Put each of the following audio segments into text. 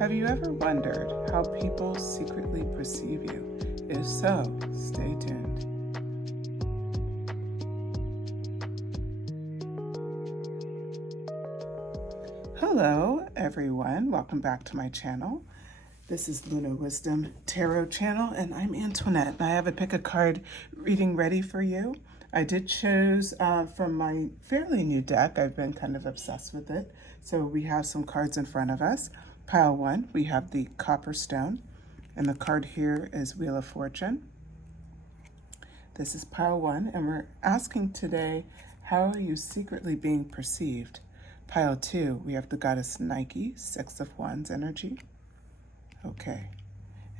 Have you ever wondered how people secretly perceive you? If so, stay tuned. Hello, everyone. Welcome back to my channel. This is Luna Wisdom Tarot Channel, and I'm Antoinette. And I have a pick a card reading ready for you. I did choose from my fairly new deck. I've been kind of obsessed with it. So we have some cards in front of us. Pile 1, we have the Copper Stone, and the card here is Wheel of Fortune. This is Pile 1, and we're asking today, how are you secretly being perceived? Pile 2, we have the Goddess Nike, Six of Wands energy. Okay,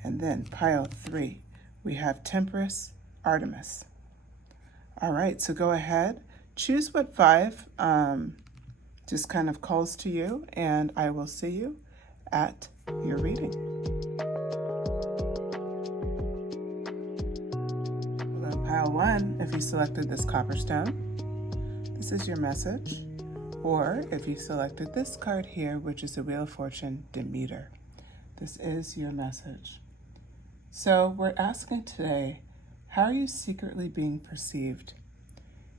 and then Pile 3, we have Temperance, Artemis. All right, so go ahead, choose what 5 just kind of calls to you, and I will see you at your reading. Hello, Pile 1, if you selected this Copper Stone, this is your message. Or if you selected this card here, which is the Wheel of Fortune, Demeter, this is your message. So we're asking today, how are you secretly being perceived?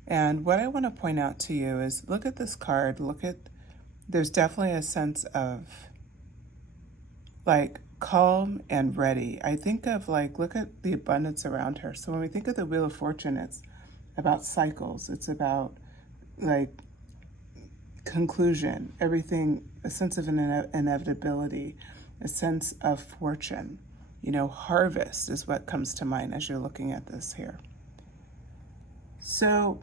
And what I want to point out to you is, look at this card, there's definitely a sense of like calm and ready. I think of like, look at the abundance around her. So when we think of the Wheel of Fortune, it's about cycles. It's about like conclusion, everything, a sense of inevitability, a sense of fortune. You know, harvest is what comes to mind as you're looking at this here. So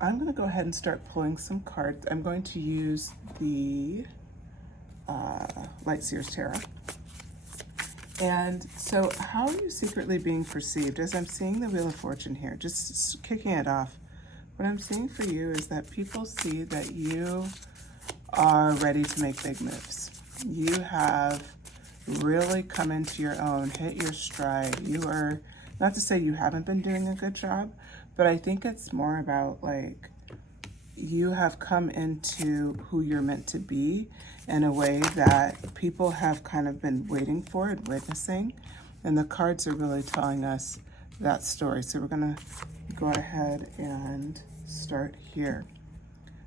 I'm going to go ahead and start pulling some cards. I'm going to use the Light Seers Tarot. And so how are you secretly being perceived? As I'm seeing the Wheel of Fortune here, just kicking it off, what I'm seeing for you is that people see that you are ready to make big moves. You have really come into your own, hit your stride. You are, not to say you haven't been doing a good job, but I think it's more about like, you have come into who you're meant to be in a way that people have kind of been waiting for and witnessing. And the cards are really telling us that story. So we're gonna go ahead and start here.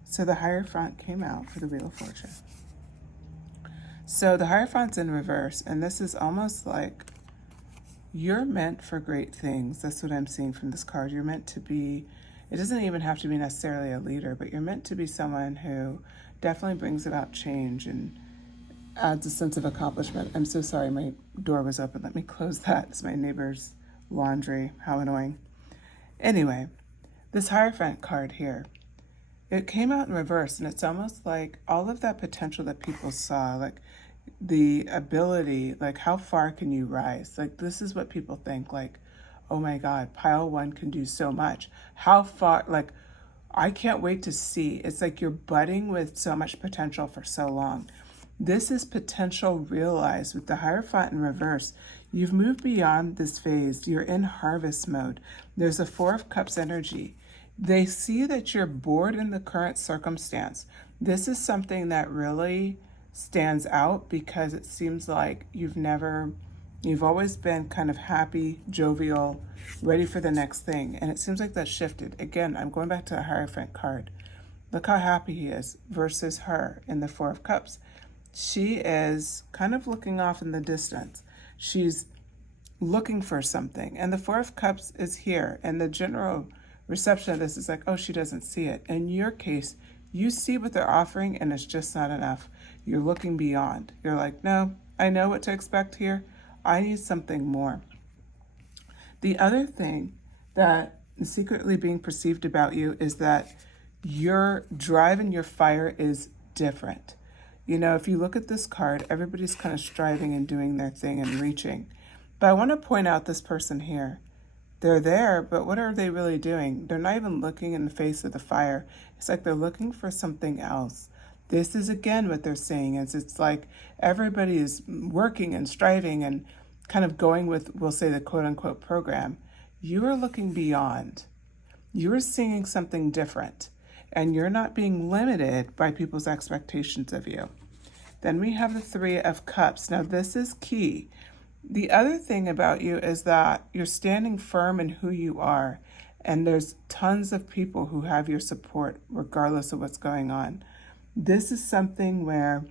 So the Hierophant came out for the Wheel of Fortune. So the Hierophant's in reverse, and this is almost like you're meant for great things. That's what I'm seeing from this card. You're meant to be, it doesn't even have to be necessarily a leader, but you're meant to be someone who definitely brings about change and adds a sense of accomplishment. I'm so sorry, my door was open. Let me close that. It's my neighbor's laundry. How annoying. Anyway, this Hierophant card here, it came out in reverse, and it's almost like all of that potential that people saw, like the ability, like how far can you rise? Like this is what people think, like, oh my God, Pile 1 can do so much. How far, like, I can't wait to see. It's like you're budding with so much potential for so long. This is potential realized with the Hierophant in reverse. You've moved beyond this phase. You're in harvest mode. There's a Four of Cups energy. They see that you're bored in the current circumstance. This is something that really stands out because it seems like you've always been kind of happy, jovial, ready for the next thing. And it seems like that shifted. Again, I'm going back to the Hierophant card. Look how happy he is versus her in the Four of Cups. She is kind of looking off in the distance. She's looking for something. And the Four of Cups is here. And the general reception of this is like, oh, she doesn't see it. In your case, you see what they're offering and it's just not enough. You're looking beyond. You're like, no, I know what to expect here. I need something more. The other thing that is secretly being perceived about you is that your drive and your fire is different. You know, if you look at this card, everybody's kind of striving and doing their thing and reaching. But I want to point out this person here. They're there, but what are they really doing? They're not even looking in the face of the fire. It's like they're looking for something else. This is, again, what they're saying is it's like everybody is working and striving and kind of going with, we'll say, the quote-unquote program. You are looking beyond. You are seeing something different, and you're not being limited by people's expectations of you. Then we have the Three of Cups. Now this is key. The other thing about you is that you're standing firm in who you are, and there's tons of people who have your support regardless of what's going on. This is something where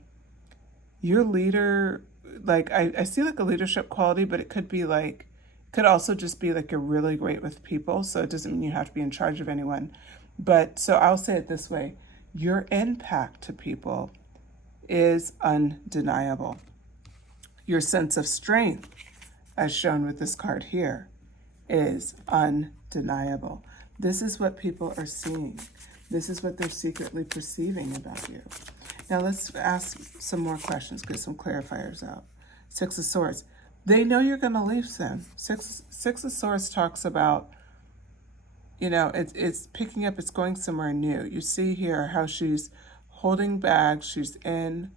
your leader, like I see like a leadership quality, but it could be like, could also just be like you're really great with people. So it doesn't mean you have to be in charge of anyone. But so I'll say it this way, your impact to people is undeniable. Your sense of strength, as shown with this card here, is undeniable. This is what people are seeing. This is what they're secretly perceiving about you. Now let's ask some more questions, get some clarifiers out. Six of Swords. They know you're going to leave soon. Six of Swords talks about, you know, it's picking up, it's going somewhere new. You see here how she's holding bags. She's in,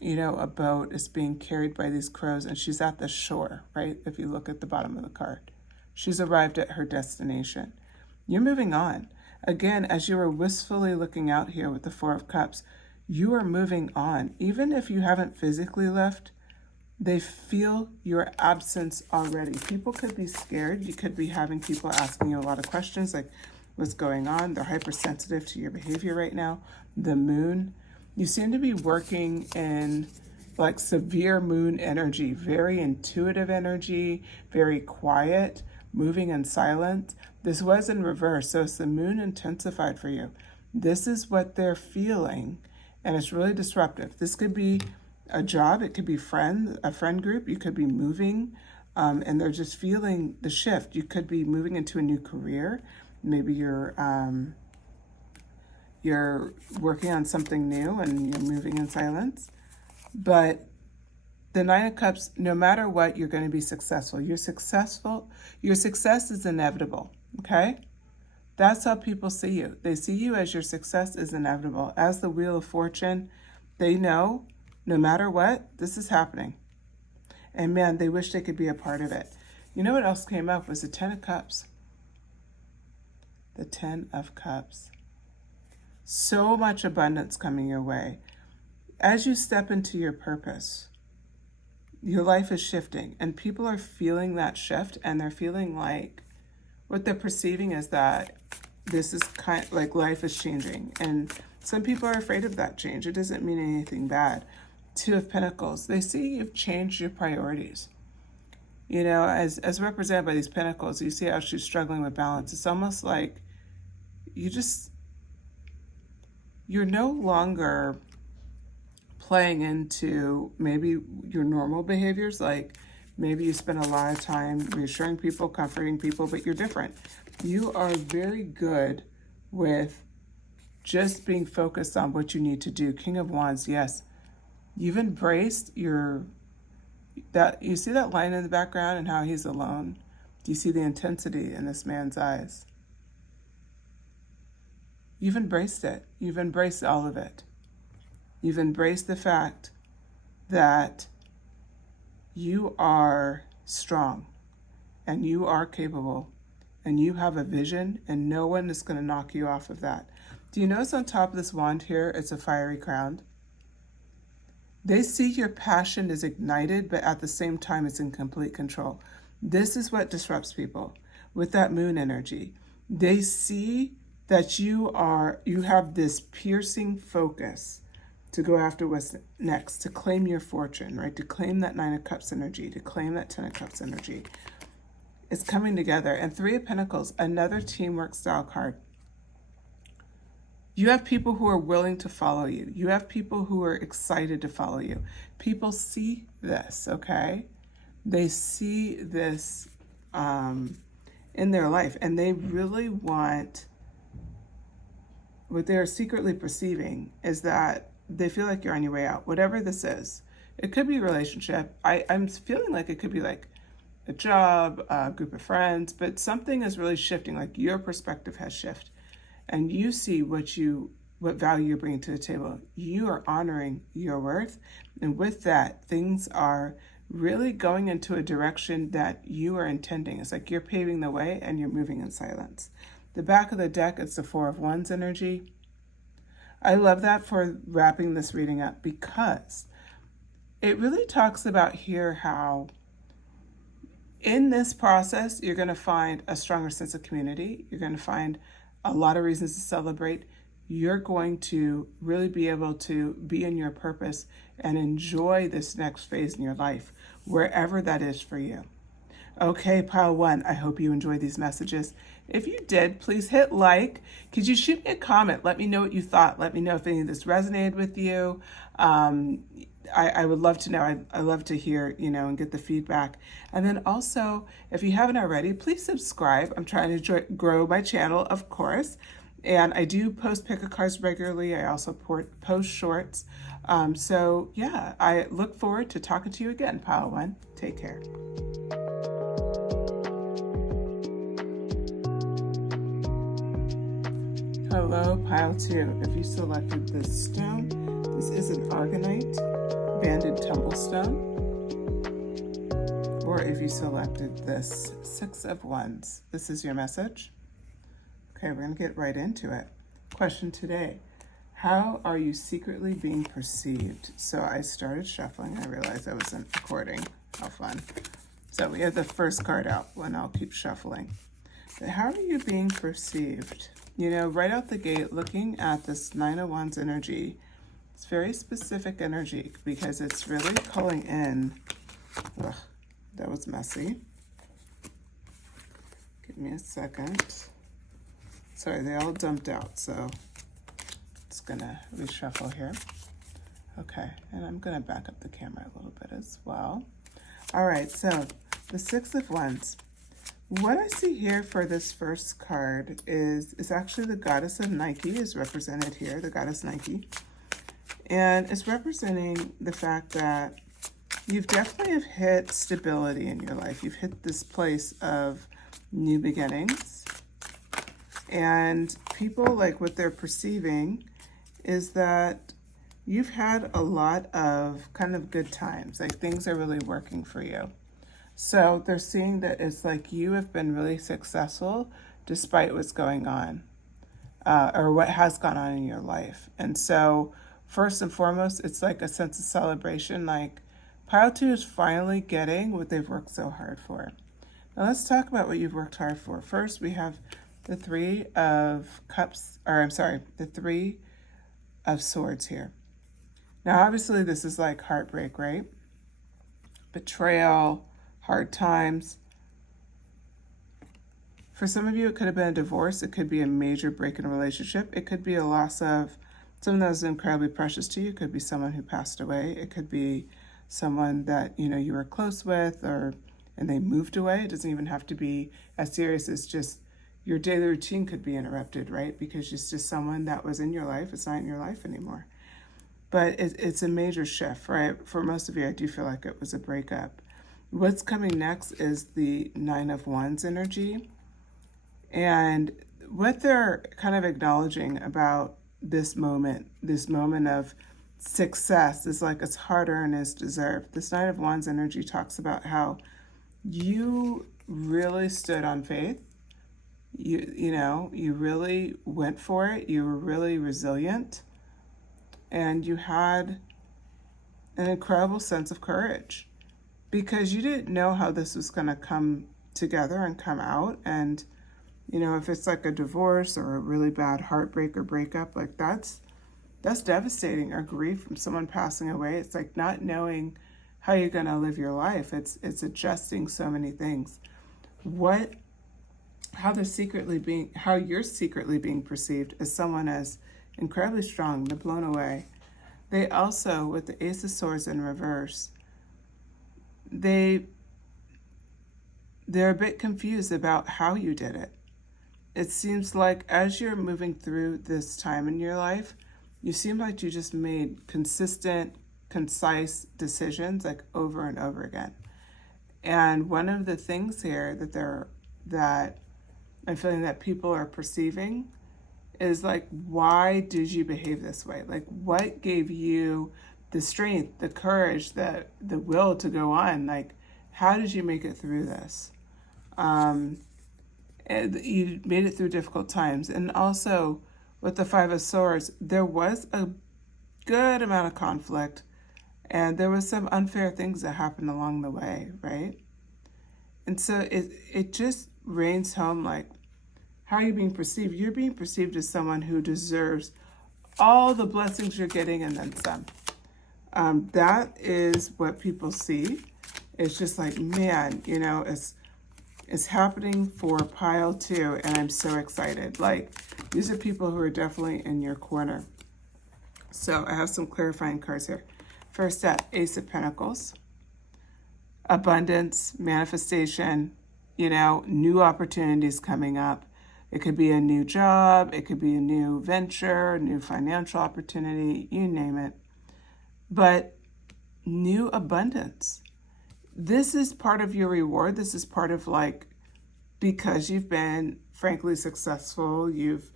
you know, a boat is being carried by these crows, and she's at the shore, right? If you look at the bottom of the card, she's arrived at her destination. You're moving on. Again, as you were wistfully looking out here with the Four of Cups, you are moving on. Even if you haven't physically left, they feel your absence already. People could be scared. You could be having people asking you a lot of questions like, what's going on? They're hypersensitive to your behavior right now. The moon. You seem to be working in like severe moon energy, very intuitive energy, very quiet, moving in silence. This was in reverse, so it's the moon intensified for you. This is what they're feeling, and it's really disruptive. This could be a job, it could be a friend group, you could be moving, and they're just feeling the shift. You could be moving into a new career. Maybe you're working on something new and you're moving in silence. But the Nine of Cups, no matter what, you're going to be successful. You're successful. Your success is inevitable, okay? That's how people see you. They see you as your success is inevitable. As the Wheel of Fortune, they know no matter what, this is happening. And man, they wish they could be a part of it. You know what else came up was the Ten of Cups. The Ten of Cups. So much abundance coming your way. As you step into your purpose, your life is shifting, and people are feeling that shift, and they're feeling like what they're perceiving is that this is kind of like life is changing. And some people are afraid of that change. It doesn't mean anything bad. Two of Pentacles. They see you've changed your priorities. You know, as represented by these pentacles, you see how she's struggling with balance. It's almost like you're no longer playing into maybe your normal behaviors, like maybe you spend a lot of time reassuring people, comforting people, but you're different. You are very good with just being focused on what you need to do. King of Wands, yes. You've embraced you see that line in the background and how he's alone? Do you see the intensity in this man's eyes? You've embraced it. You've embraced all of it. You've embraced the fact that you are strong and you are capable and you have a vision, and no one is going to knock you off of that. Do you notice on top of this wand here, it's a fiery crown? They see your passion is ignited, but at the same time, it's in complete control. This is what disrupts people with that moon energy. They see that you have this piercing focus to go after what's next, to claim your fortune, right? To claim that Nine of Cups energy, to claim that Ten of Cups energy. It's coming together. And Three of Pentacles, another teamwork style card. You have people who are willing to follow you. You have people who are excited to follow you. People see this, okay? They see this in their life, and they really want, what they're secretly perceiving is that they feel like you're on your way out, whatever this is. It could be a relationship. I'm feeling like it could be like a job, a group of friends, but something is really shifting, like your perspective has shifted. And you see what value you're bringing to the table. You are honoring your worth. And with that, things are really going into a direction that you are intending. It's like you're paving the way and you're moving in silence. The back of the deck, it's the Four of Wands energy. I love that for wrapping this reading up, because it really talks about here how in this process, you're going to find a stronger sense of community. You're going to find a lot of reasons to celebrate. You're going to really be able to be in your purpose and enjoy this next phase in your life, wherever that is for you. Okay, pile one, I hope you enjoyed these messages. If you did, please hit like. Could you shoot me a comment? Let me know what you thought. Let me know if any of this resonated with you. I would love to know. I love to hear, and get the feedback. And then also, if you haven't already, please subscribe. I'm trying to grow my channel, of course. And I do post pick a cards regularly. I also post shorts. So yeah, I look forward to talking to you again, pile one. Take care. Hello, pile two. If you selected this stone, this is an Argonite banded tumblestone. Or if you selected this Six of Wands, this is your message. Okay, we're going to get right into it. Question today: how are you secretly being perceived? So I started shuffling. I realized I wasn't recording. How fun. So we have the first card out, and I'll keep shuffling. But how are you being perceived? Right out the gate, looking at this Nine of Wands energy, it's very specific energy because it's really calling in. Ugh, that was messy. Give me a second. Sorry, they all dumped out, so it's gonna reshuffle here. Okay, and I'm gonna back up the camera a little bit as well. All right, so the Six of Wands. What I see here for this first card is actually the goddess of Nike is represented here, the goddess Nike. And it's representing the fact that you've definitely have hit stability in your life. You've hit this place of new beginnings. And people, like, what they're perceiving is that you've had a lot of kind of good times, like things are really working for you. So they're seeing that it's like you have been really successful despite what's going on, or what has gone on in your life. And so first and foremost, it's like a sense of celebration, like pile two is finally getting what they've worked so hard for. Now let's talk about what you've worked hard for. First, we have the Three of Cups, the Three of Swords here. Now, obviously, this is like heartbreak, right? Betrayal, hard times. For some of you, it could have been a divorce. It could be a major break in a relationship. It could be a loss of someone that was incredibly precious to you. It could be someone who passed away. It could be someone that, you were close with, and they moved away. It doesn't even have to be as serious as just your daily routine could be interrupted, right? Because it's just someone that was in your life. It's not in your life anymore. But it's a major shift, right? For most of you, I do feel like it was a breakup. What's coming next is the Nine of Wands energy. And what they're kind of acknowledging about this moment of success, is like it's hard earned, it's deserved. This Nine of Wands energy talks about how you really stood on faith. You really went for it. You were really resilient. And you had an incredible sense of courage because you didn't know how this was going to come together and come out. And, if it's like a divorce or a really bad heartbreak or breakup, like that's devastating, or grief from someone passing away. It's like not knowing how you're going to live your life. It's adjusting so many things. How you're secretly being perceived as someone as incredibly strong, they're blown away. They also, with the Ace of Swords in reverse, they're a bit confused about how you did it. It seems like as you're moving through this time in your life, you seem like you just made consistent, concise decisions like over and over again. And one of the things here that I'm feeling that people are perceiving is like, why did you behave this way? Like, what gave you the strength, the courage, the will to go on? Like, how did you make it through this? And you made it through difficult times. And also with the Five of Swords, there was a good amount of conflict And there was some unfair things that happened along the way, right? And so it just rains home like, how are you being perceived? You're being perceived as someone who deserves all the blessings you're getting and then some. That is what people see. It's just like, man, you know, it's happening for pile 2, and I'm so excited. Like, these are people who are definitely in your corner. So I have some clarifying cards here. First up, Ace of Pentacles. Abundance, manifestation, you know, new opportunities coming up. It could be a new job, it could be a new venture, a new financial opportunity, you name it. But new abundance. This is part of your reward. This is part of, like, because you've been frankly successful, you've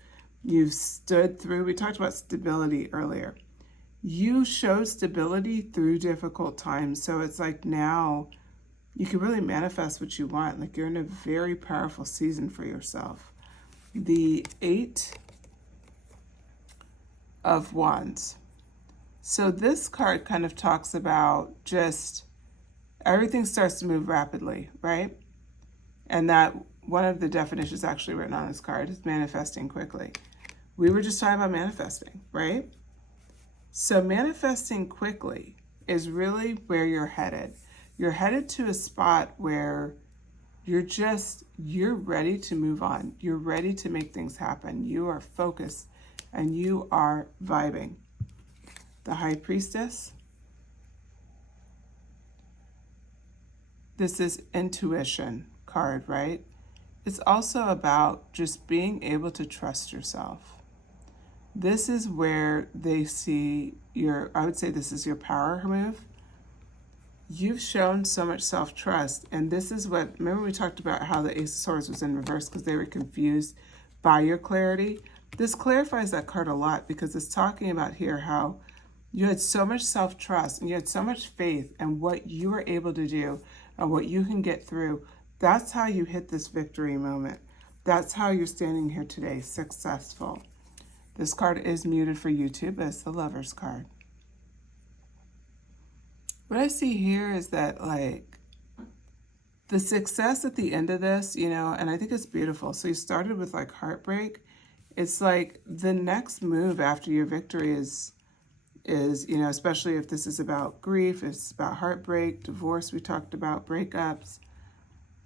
stood through. We talked about stability earlier. You showed stability through difficult times. So it's like now you can really manifest what you want. Like, you're in a very powerful season for yourself. The 8 of Wands. So this card kind of talks about just everything starts to move rapidly, right? And that one of the definitions actually written on this card is manifesting quickly. We were just talking about manifesting, right? So manifesting quickly is really where you're headed. You're headed to a spot where you're ready to move on. You're ready to make things happen. You are focused and you are vibing. The High Priestess. This is intuition card, right? It's also about just being able to trust yourself. This is where they see I would say this is your power move. You've shown so much self-trust, and this is what, remember we talked about how the Ace of Swords was in reverse because they were confused by your clarity? This clarifies that card a lot because it's talking about here how you had so much self-trust and you had so much faith in what you were able to do and what you can get through. That's how you hit this victory moment. That's how you're standing here today, successful. This card is muted for YouTube, but it's the Lover's card. What I see here is that, like, the success at the end of this, you know, and I think it's beautiful. So you started with, like, heartbreak. It's like the next move after your victory is, you know, especially if this is about grief, it's about heartbreak, divorce, we talked about breakups.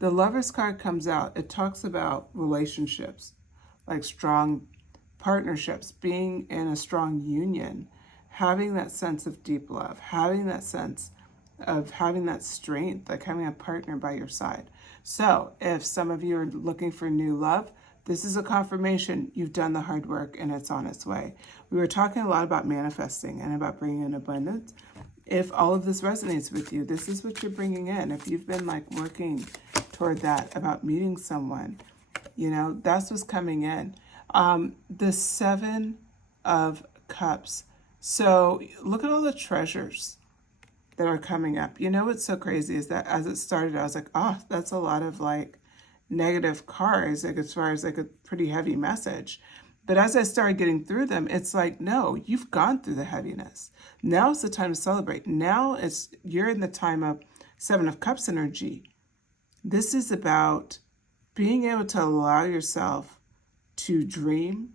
The Lover's card comes out. It talks about relationships, like strong partnerships, being in a strong union, having that sense of deep love, having that sense of having that strength, like having a partner by your side. So if some of you are looking for new love, this is a confirmation you've done the hard work and it's on its way. We were talking a lot about manifesting and about bringing in abundance. If all of this resonates with you, this is what you're bringing in. If you've been, like, working toward that, about meeting someone, you know, that's what's coming in. The 7 of Cups. So look at all the treasures that are coming up. You know what's so crazy is that as it started, I was like, oh, that's a lot of, like, negative cards, like, as far as, like, a pretty heavy message. But as I started getting through them, it's like, no, you've gone through the heaviness. Now is the time to celebrate. Now you're in the time of 7 of Cups energy. This is about being able to allow yourself to dream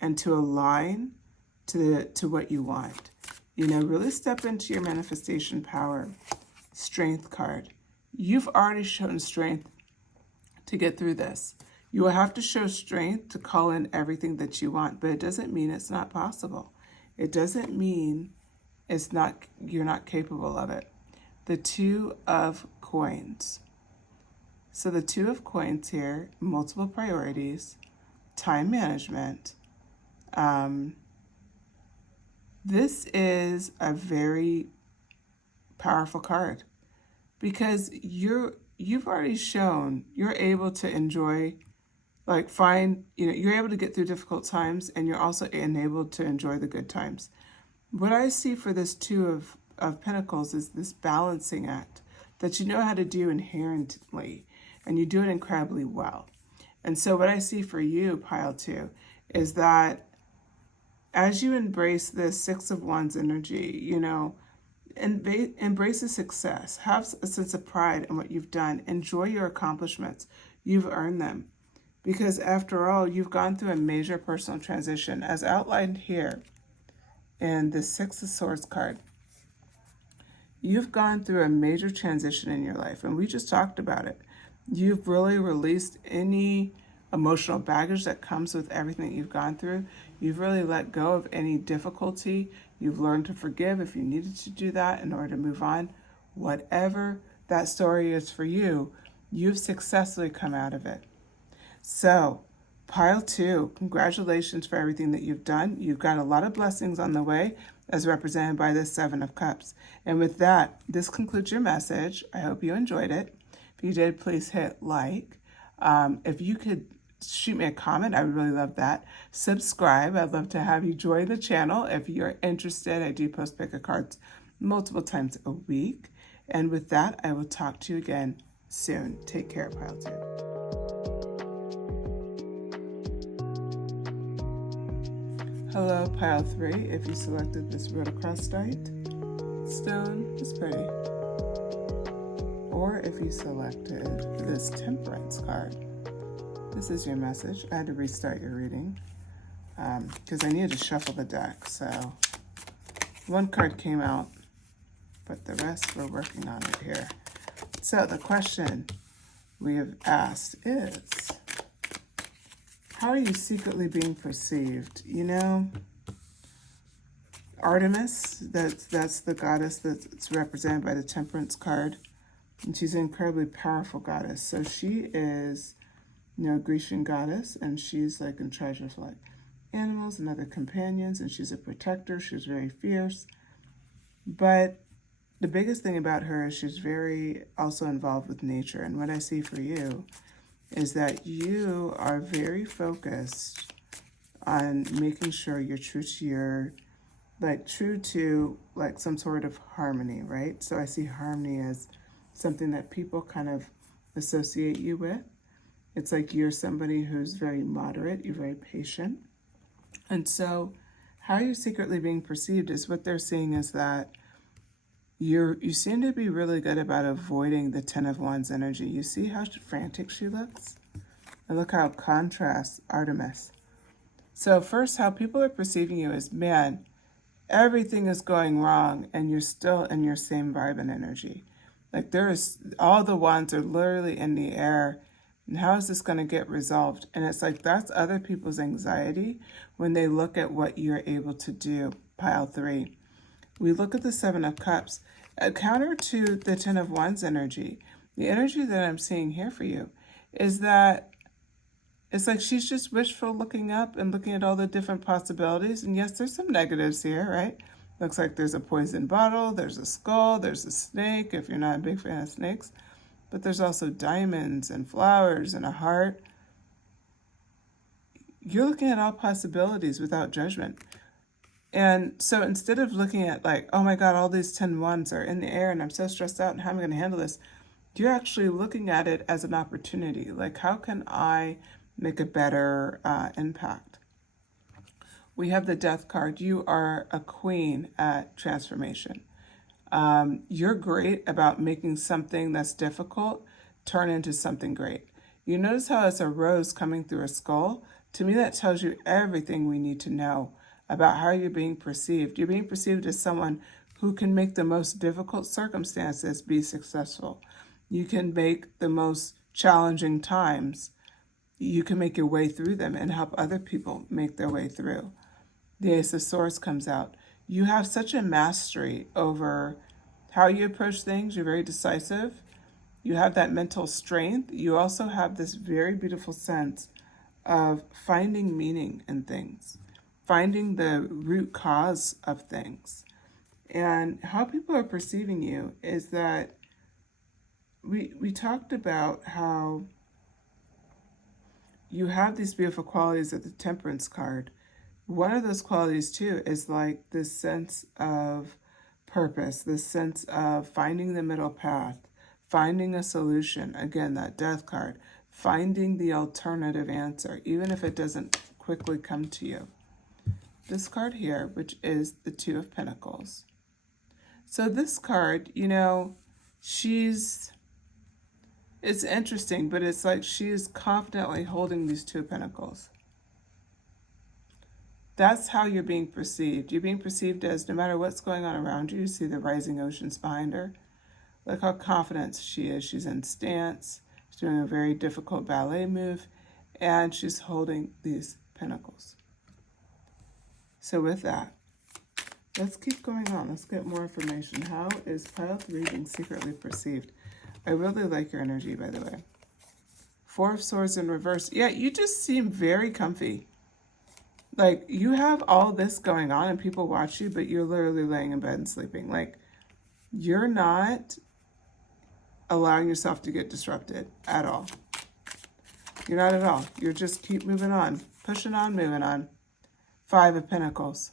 and to align to what you want. You know, really step into your manifestation power. Strength card. You've already shown strength to get through this. You will have to show strength to call in everything that you want, but it doesn't mean it's not possible. It doesn't mean you're not capable of it. The 2 of Coins. So the 2 of Coins here, multiple priorities, time management. This is a very powerful card because you've already shown you're able to enjoy, like, you're able to get through difficult times, and you're also enabled to enjoy the good times. What I see for this 2 of Pentacles is this balancing act that you know how to do inherently, and you do it incredibly well. And so what I see for you, pile 2, is that as you embrace this 6 of Wands energy, you know, Embrace the success. Have a sense of pride in what you've done. Enjoy your accomplishments. You've earned them. Because after all, you've gone through a major personal transition, as outlined here in the Six of Swords card. You've gone through a major transition in your life, and we just talked about it. You've really released any emotional baggage that comes with everything that you've gone through. You've really let go of any difficulty. You've learned to forgive if you needed to do that in order to move on. Whatever that story is for you, you've successfully come out of it. So, pile 2, congratulations for everything that you've done. You've got a lot of blessings on the way, as represented by the Seven of Cups. And with that, this concludes your message. I hope you enjoyed it. If you did, please hit like. If you could shoot me a comment, I would really love that. Subscribe. I'd love to have you join the channel. If you're interested, I do post pick a cards multiple times a week. And with that, I will talk to you again soon. Take care, pile 2. Hello, pile 3. If you selected this rhodocrostite stone, it's pretty. Or if you selected this temperance card, this is your message. I had to restart your reading because I needed to shuffle the deck. So one card came out, but the rest we're working on it here. So the question we have asked is, how are you secretly being perceived? You know, Artemis, that's the goddess that's represented by the Temperance card. And she's an incredibly powerful goddess. So she is, you know, a Grecian goddess, and she's like in charge of like animals and other companions, and she's a protector. She's very fierce. But the biggest thing about her is she's very also involved with nature. And what I see for you is that you are very focused on making sure you're true to your, like true to like some sort of harmony, right? So I see harmony as something that people kind of associate you with. It's like you're somebody who's very moderate, you're very patient. And so how you're secretly being perceived is what they're seeing is that you seem to be really good about avoiding the Ten of Wands energy. You see how frantic she looks? And look how it contrasts Artemis. So first, how people are perceiving you is, man, everything is going wrong and you're still in your same vibe and energy. Like there is, all the wands are literally in the air. And how is this going to get resolved? And it's like that's other people's anxiety when they look at what you're able to do, pile 3. We look at the Seven of Cups. A counter to the Ten of Wands energy, the energy that I'm seeing here for you is that it's like she's just wishful looking up and looking at all the different possibilities. And yes, there's some negatives here, right? Looks like there's a poison bottle, there's a skull, there's a snake, if you're not a big fan of snakes. But there's also diamonds and flowers and a heart. You're looking at all possibilities without judgment. And so instead of looking at like, oh my God, all these 10 wands are in the air and I'm so stressed out and how am I going to handle this? You're actually looking at it as an opportunity. Like, how can I make a better impact? We have the Death card. You are a queen at transformation. You're great about making something that's difficult turn into something great. You notice how it's a rose coming through a skull? To me, that tells you everything we need to know about how you're being perceived. You're being perceived as someone who can make the most difficult circumstances be successful. You can make the most challenging times, you can make your way through them and help other people make their way through. The Ace of Swords comes out. You have such a mastery over how you approach things. You're very decisive. You have that mental strength. You also have this very beautiful sense of finding meaning in things, finding the root cause of things. And how people are perceiving you is that we talked about how you have these beautiful qualities of the Temperance card. One of those qualities too is like this sense of purpose, this sense of finding the middle path, finding a solution. Again, that Death card, finding the alternative answer, even if it doesn't quickly come to you. This card here, which is the Two of Pentacles. So this card, it's interesting, but it's like she is confidently holding these 2 of Pentacles. That's how you're being perceived. You're being perceived as, no matter what's going on around you, you see the rising oceans behind her. Look how confident she is. She's in stance. She's doing a very difficult ballet move, and she's holding these pentacles. So with that, let's keep going on. Let's get more information. How is pile 3 being secretly perceived? I really like your energy, by the way. 4 of Swords in reverse. Yeah, you just seem very comfy. Like, you have all this going on and people watch you, but you're literally laying in bed and sleeping. Like, you're not allowing yourself to get disrupted at all. You're not at all. You're just keep moving on. Pushing on, moving on. 5 of Pentacles.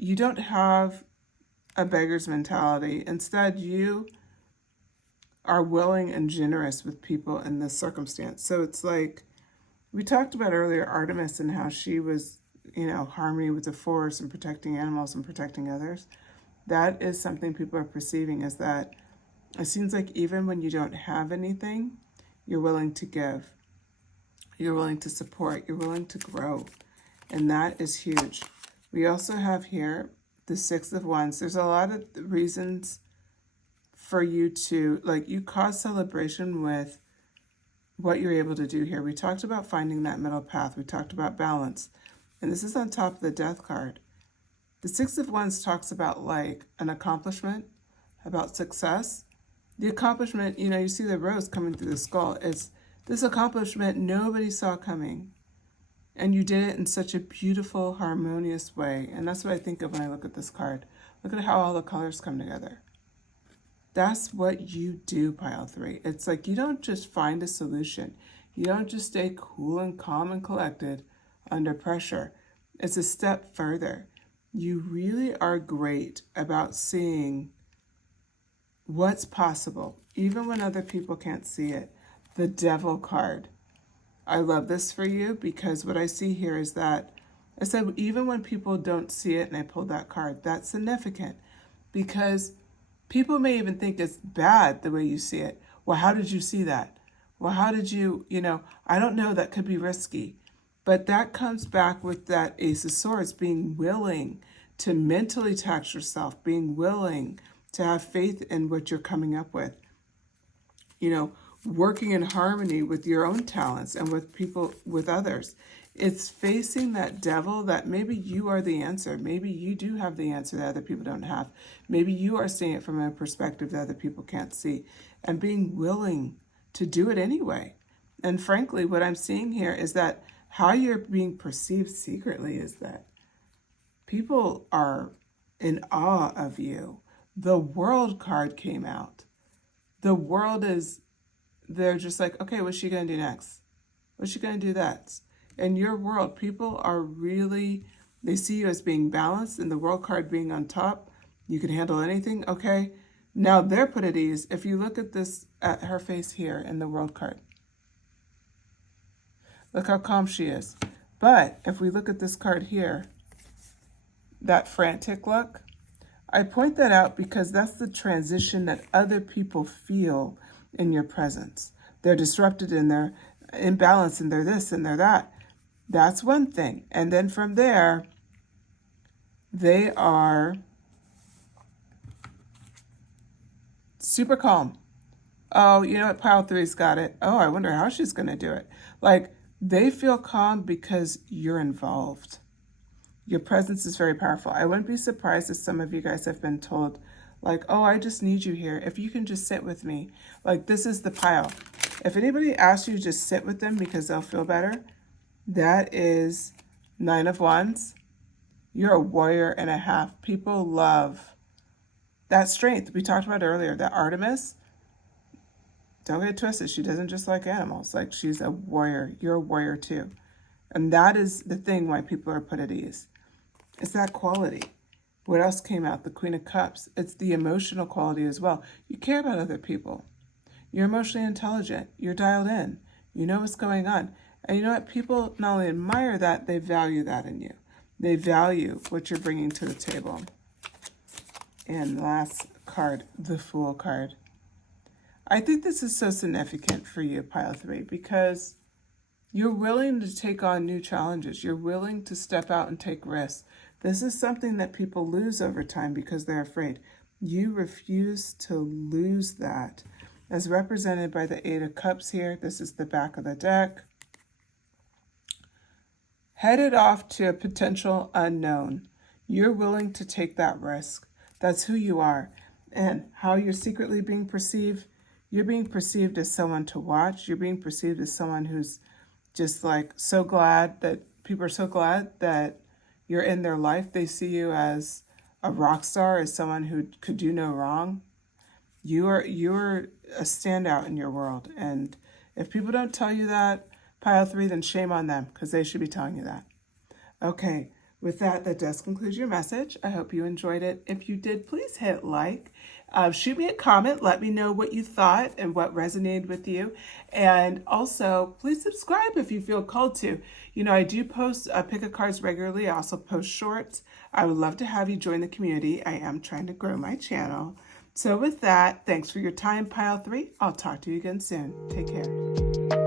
You don't have a beggar's mentality. Instead, you are willing and generous with people in this circumstance. So it's like, we talked about earlier Artemis and how she was, harmony with the force and protecting animals and protecting others. That is something people are perceiving, is that it seems like even when you don't have anything, you're willing to give. You're willing to support. You're willing to grow. And that is huge. We also have here the 6 of Wands. There's a lot of reasons for you to, you cause celebration with what you're able to do here. We talked about finding that middle path. We talked about balance. And this is on top of the Death card. The 6 of Wands talks about an accomplishment, about success. The accomplishment, you see the rose coming through the skull. It's this accomplishment nobody saw coming. And you did it in such a beautiful, harmonious way. And that's what I think of when I look at this card. Look at how all the colors come together. That's what you do, pile 3. It's like you don't just find a solution. You don't just stay cool and calm and collected under pressure. It's a step further. You really are great about seeing what's possible, even when other people can't see it. The Devil card. I love this for you because what I see here is that, I said even when people don't see it, and I pulled that card, that's significant because people may even think it's bad the way you see it. Well, how did you see that? Well, how did you, I don't know, that could be risky. But that comes back with that Ace of Swords, being willing to mentally tax yourself, being willing to have faith in what you're coming up with. Working in harmony with your own talents and with people, with others. It's facing that devil that maybe you are the answer. Maybe you do have the answer that other people don't have. Maybe you are seeing it from a perspective that other people can't see, and being willing to do it anyway. And frankly, what I'm seeing here is that how you're being perceived secretly is that people are in awe of you. The World card came out. The World is, they're just like, okay, what's she going to do next? What's she going to do that? In your world, people are really, they see you as being balanced, and the World card being on top. You can handle anything, okay? Now they're put at ease. If you look at this, at her face here in the World card, look how calm she is. But if we look at this card here, that frantic look, I point that out because that's the transition that other people feel in your presence. They're disrupted and they're imbalanced and they're this and they're that. That's one thing. And then from there, they are super calm. Oh, you know what? Pile 3's got it. Oh, I wonder how she's going to do it. They feel calm because you're involved. Your presence is very powerful. I wouldn't be surprised if some of you guys have been told, oh, I just need you here. If you can just sit with me. This is the pile. If anybody asks you to just sit with them because they'll feel better, that is 9 of Wands. You're a warrior and a half. People love that strength we talked about earlier. That Artemis, don't get it twisted. She doesn't just like animals. She's a warrior. You're a warrior too. And that is the thing why people are put at ease. It's that quality. What else came out? The Queen of Cups. It's the emotional quality as well. You care about other people. You're emotionally intelligent. You're dialed in. You know what's going on. And you know what? People not only admire that, they value that in you. They value what you're bringing to the table. And last card, the Fool card. I think this is so significant for you, pile 3, because you're willing to take on new challenges. You're willing to step out and take risks. This is something that people lose over time because they're afraid. You refuse to lose that. As represented by the 8 of Cups here, this is the back of the deck. Headed off to a potential unknown. You're willing to take that risk. That's who you are. And how you're secretly being perceived, you're being perceived as someone to watch. You're being perceived as someone who's just like so glad that people are so glad that you're in their life. They see you as a rock star, as someone who could do no wrong. You're a standout in your world. And if people don't tell you that, pile 3, then shame on them, because they should be telling you that. Okay, with that, that does conclude your message. I hope you enjoyed it. If you did, please hit like. Shoot me a comment. Let me know what you thought and what resonated with you. And also, please subscribe if you feel called to. You know, I do post pick a cards regularly. I also post shorts. I would love to have you join the community. I am trying to grow my channel. So with that, thanks for your time, pile 3. I'll talk to you again soon. Take care.